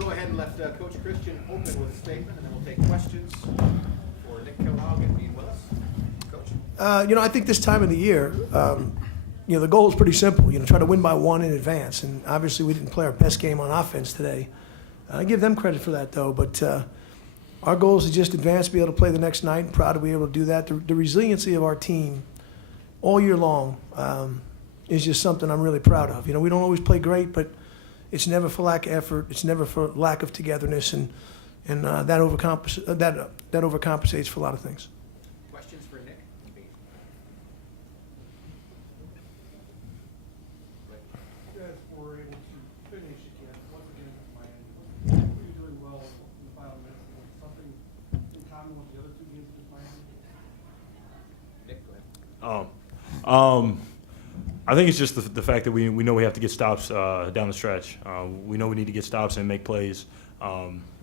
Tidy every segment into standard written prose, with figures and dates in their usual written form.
go ahead and let Coach Christian open with a statement, and then we'll take questions for Nick Kellogg and being with us. Coach? I think this time of the year, the goal is pretty simple. Try to win by one in advance. And obviously, we didn't play our best game on offense today. I give them credit for that, though. But our goal is to just advance, be able to play the next night. And proud to be able to do that. The resiliency of our team all year long is just something I'm really proud of. We don't always play great, but it's never for lack of effort. It's never for lack of togetherness, and that overcompensates for a lot of things. Questions for Nick? You guys were able to finish again once again with Miami. You're doing well in the final minutes. Something in common with the other two games against Miami? Nick, go ahead. I think it's just the fact that we know we have to get stops down the stretch. We know we need to get stops and make plays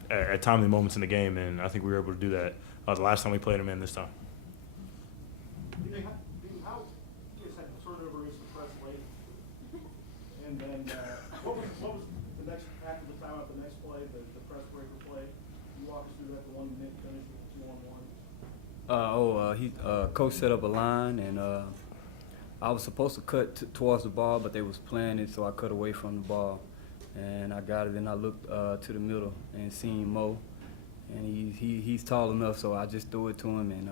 at timely moments in the game, and I think we were able to do that the last time we played them in this time. How you guys had the turnover against the press late, and then what was the next after the timeout? The next play, the press breaker play. Can you walk us through that? The one Nick finished with 2-on-1. Coach set up a line, and I was supposed to cut towards the ball, but they was playing it, so I cut away from the ball. And I got it, and I looked to the middle and seen Mo, and he's tall enough, so I just threw it to him, and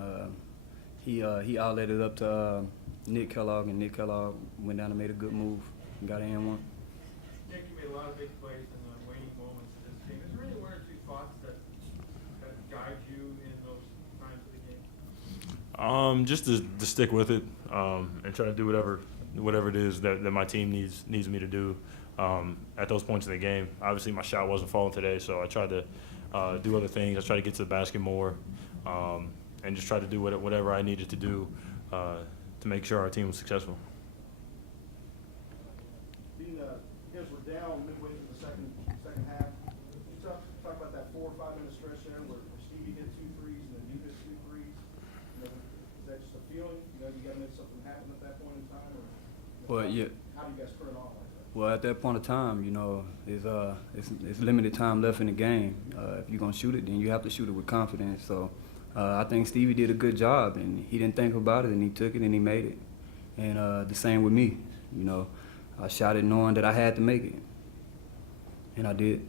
he outlet it up to Nick Kellogg, and Nick Kellogg went down and made a good move and got an N1. Nick, you made a lot of big plays in the waning moments of this game. Is there any one or two thoughts that guide you in those times of the game? Just to stick with it and try to do whatever it is that my team needs me to do at those points in the game. Obviously, my shot wasn't falling today, so I tried to do other things. I tried to get to the basket more and just try to do whatever I needed to do to make sure our team was successful. You guys were down midway through the second half. Can you talk about that 4 or 5 minute stretch there where Stevie hit 2 threes and then you hit 2 threes? Is that just a feeling? You got to make something happen at that point in time? Or, Yeah. How do you guys turn it on like that? Well, at that point of time, it's limited time left in the game. If you're gonna shoot it, then you have to shoot it with confidence. So I think Stevie did a good job, and he didn't think about it, and he took it and he made it. And the same with me. I shot it knowing that I had to make it, and I did.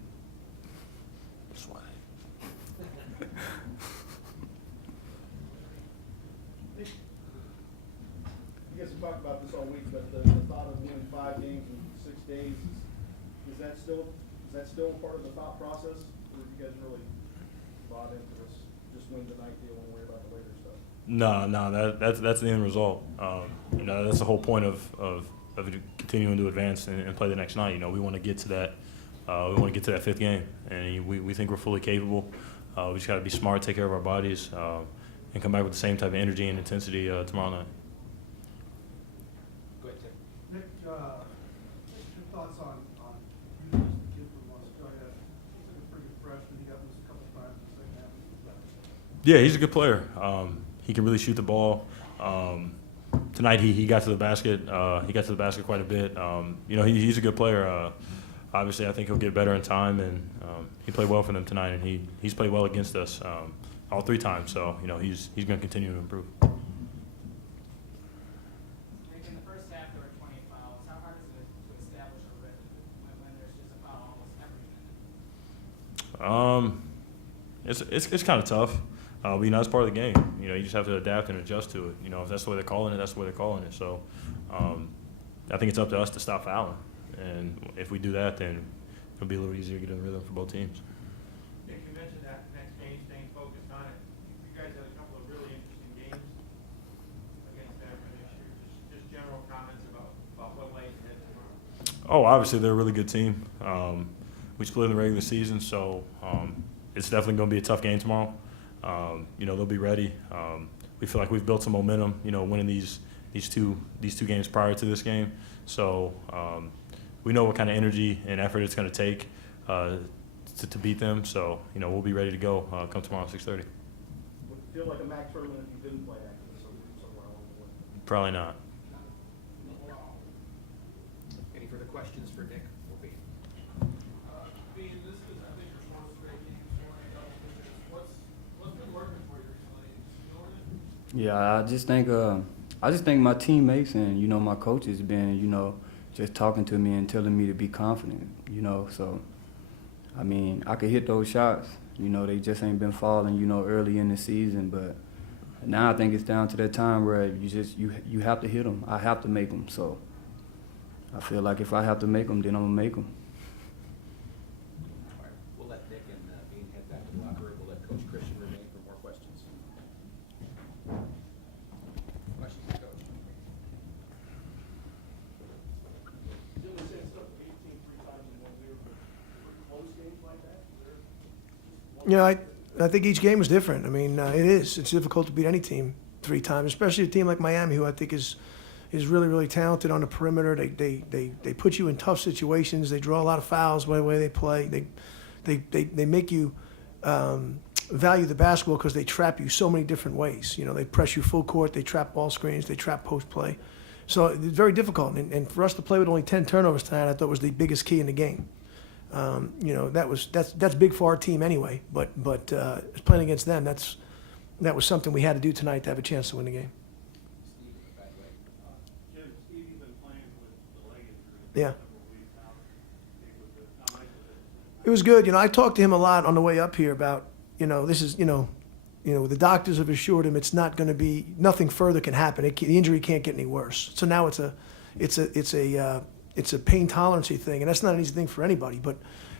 You guys have talked about this all week, but the thought of winning 5 games in 6 days, is that still part of the thought process? Or have you guys really bought into this, just win tonight deal and worry about the later stuff? No, that's the end result. That's the whole point of continuing to advance and play the next night. We want to get to that. We want to get to that 5th game, and we think we're fully capable. We just got to be smart, take care of our bodies, and come back with the same type of energy and intensity tomorrow night. Go ahead, Tim. Nick, what's your thoughts on using the kid from Australia? He's a pretty good freshman. He got loose a couple times in the second half. Yeah, he's a good player. He can really shoot the ball. Tonight he got to the basket. He got to the basket quite a bit. He's a good player. Obviously, I think he'll get better in time, and he played well for them tonight, and he's played well against us all 3 times. So he's going to continue to improve. In the first half, there were 20 fouls. How hard is it to establish a rhythm when there's just a foul almost every minute? It's kind of tough. But it's part of the game. You just have to adapt and adjust to it. If that's the way they're calling it, that's the way they're calling it. So I think it's up to us to stop fouling. And if we do that, then it'll be a little easier to get in the rhythm for both teams. Nick, you mentioned that next game, staying focused on it. You guys had a couple of really interesting games against Akron this year. Just general comments about what lies ahead tomorrow. Oh, obviously they're a really good team. We split in the regular season, so it's definitely going to be a tough game tomorrow. They'll be ready. We feel like we've built some momentum, winning these two games prior to this game. So we know what kind of energy and effort it's going to take to beat them. So we'll be ready to go come tomorrow at 6:30. Would it feel like a MAC tournament if you didn't play Akron somewhere along the way? Probably not. Any further questions for Nick? Being this is, I think, Yeah, I just think my teammates and my coaches been just talking to me and telling me to be confident. So I mean I could hit those shots. They just ain't been falling. Early in the season, but now I think it's down to that time where you have to hit them. I have to make them. So I feel like if I have to make them, then I'm gonna make them. All right, we'll let Nick and Bean head back to the locker room. We'll let Coach Christian remain for more questions. Questions, for Coach? Jim, they said stuff 18 three times in 1 year, but close games like that, is there just one? Yeah, I think each game is different. I mean, it is. It's difficult to beat any team 3 times, especially a team like Miami, who I think is really, really talented on the perimeter. They put you in tough situations. They draw a lot of fouls by the way they play. They make you value the basketball because they trap you so many different ways. They press you full court. They trap ball screens. They trap post play. So it's very difficult. And for us to play with only 10 turnovers tonight, I thought was the biggest key in the game. That's big for our team anyway. But playing against them, that was something we had to do tonight to have a chance to win the game. Steve, in the back way. Jim, Stevie's been playing with the leg injury. Yeah. Several weeks out. How Michael did. It was good. I talked to him a lot on the way up here about, this is, the doctors have assured him it's not going to be, nothing further can happen. The injury can't get any worse. So now it's a pain tolerance thing, and that's not an easy thing for anybody.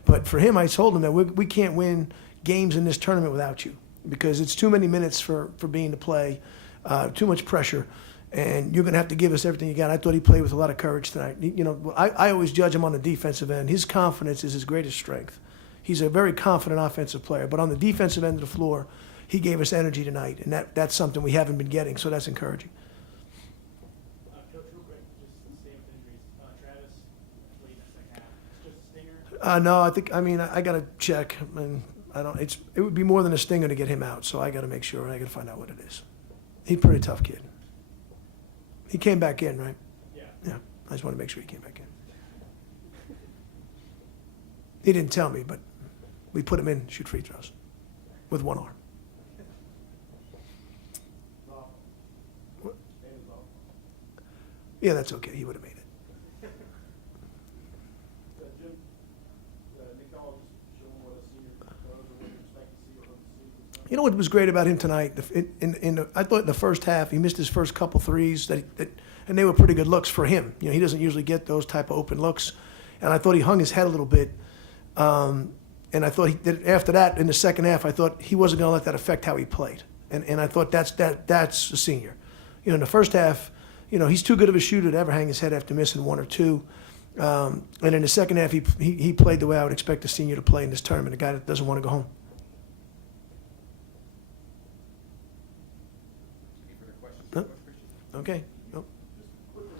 But for him, I told him that we can't win games in this tournament without you because it's too many minutes for Bean to play, too much pressure, and you're going to have to give us everything you got. I thought he played with a lot of courage tonight. I always judge him on the defensive end. His confidence is his greatest strength. He's a very confident offensive player, but on the defensive end of the floor, he gave us energy tonight, and that's something we haven't been getting, so that's encouraging. Coach, real quick, just stay with injuries. Travis played in the second half. It's just a stinger. No, I got to check, and it would be more than a stinger to get him out, so I got to make sure, and I got to find out what it is. He's a pretty tough kid. He came back in, right? Yeah. Yeah, I just want to make sure he came back in. He didn't tell me, but we put him in, shoot free throws with one arm. Yeah, that's okay. He would have made it. Jim, Nick Hall just showing what a senior does or what you expect to see or hope to see. You know what was great about him tonight? I thought in the first half he missed his first couple threes, and they were pretty good looks for him. He doesn't usually get those type of open looks, and I thought he hung his head a little bit. And I thought after that in the second half, I thought he wasn't going to let that affect how he played, and I thought that's a senior. In the first half, he's too good of a shooter to ever hang his head after missing 1 or 2. And in the second half, he played the way I would expect a senior to play in this tournament, a guy that doesn't want to go home. Any further questions, No. for Coach Christian? Okay. Nope. Just quickly,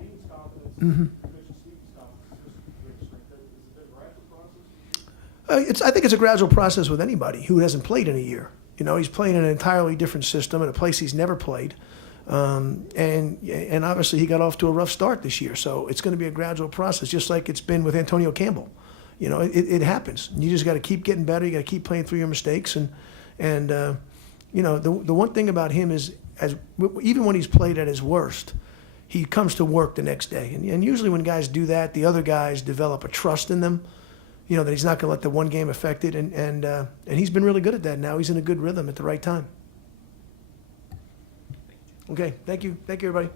Bean's confidence, Mm-hmm. Coach Stevie's confidence, just great strength. Is it a gradual process? I think it's a gradual process with anybody who hasn't played in a year. He's playing in an entirely different system in a place he's never played. And obviously he got off to a rough start this year, so it's going to be a gradual process, just like it's been with Antonio Campbell. It happens. You just got to keep getting better. You got to keep playing through your mistakes, and the one thing about him is, even when he's played at his worst, he comes to work the next day, and usually when guys do that, the other guys develop a trust in them. That he's not going to let the one game affect it, and he's been really good at that. Now he's in a good rhythm at the right time. Okay, thank you, everybody.